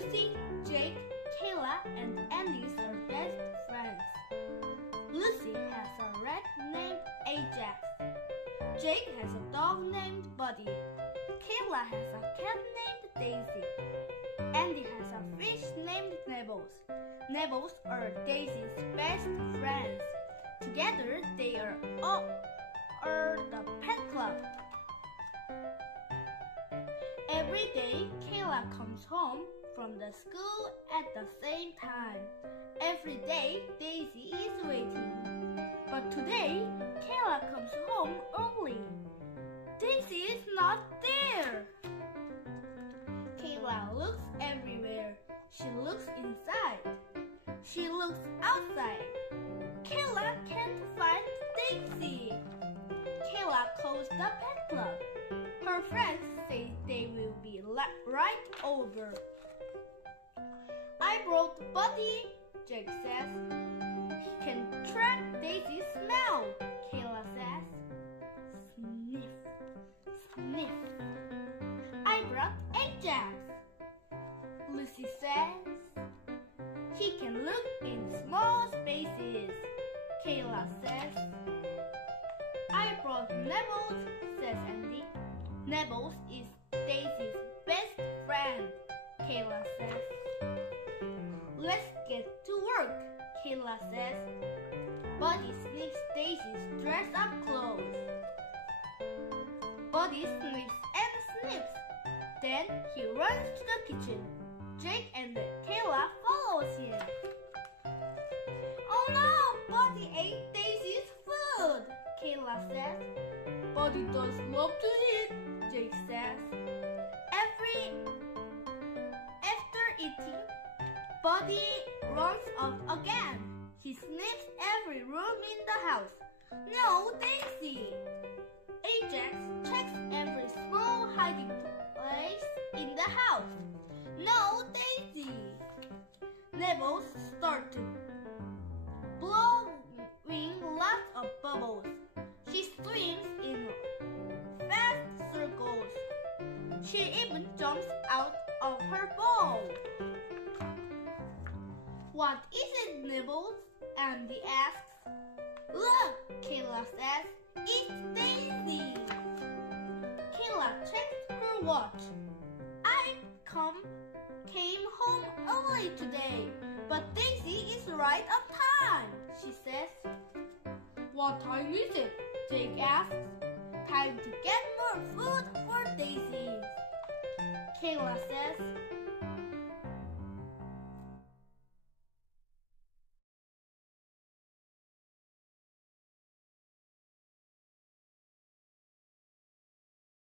Lucy, Jake, Kayla, and Andy are best friends. Lucy has a rat named Ajax. Jake has a dog named Buddy. Kayla has a cat named Daisy. Andy has a fish named Nibbles. Nibbles are Daisy's best friends. Together, they are the pet club. Every day, Kayla comes home from the school at the same time. Every day, Daisy is waiting. But today, Kayla comes home early. Daisy is not there. Kayla looks everywhere. She looks inside. She looks outside. Kayla can't find Daisy. Kayla calls the pet club. Her friends say they will be right over. I brought Buddy, Jake says. He can track Daisy's smell, Kayla says. Sniff, sniff. I brought Ajax, Lucy says. He can look in small spaces, Kayla says. I brought Nibbles, says Andy. Nibbles is Daisy's best friend, Kayla says. Let's get to work, Kayla says. Buddy sniffs Daisy's dress-up clothes. Buddy sniffs and sniffs. Then he runs to the kitchen. Jake and Kayla follows him. Oh no! Buddy ate Daisy's food, Kayla says. Buddy does love to eat, Jake says. After eating, Buddy runs off again. He sniffs every room in the house. No Daisy! Ajax checks every small hiding place in the house. No Daisy! Nibbles starts blowing lots of bubbles. She swims in fast circles. She even jumps out of her bowl. What is it, Nibbles? Andy asks. Look, Kayla says. It's Daisy. Kayla checks her watch. I came home early today, but Daisy is right on time, she says. What time is it? Jake asks. Time to get more food for Daisy, Kayla says.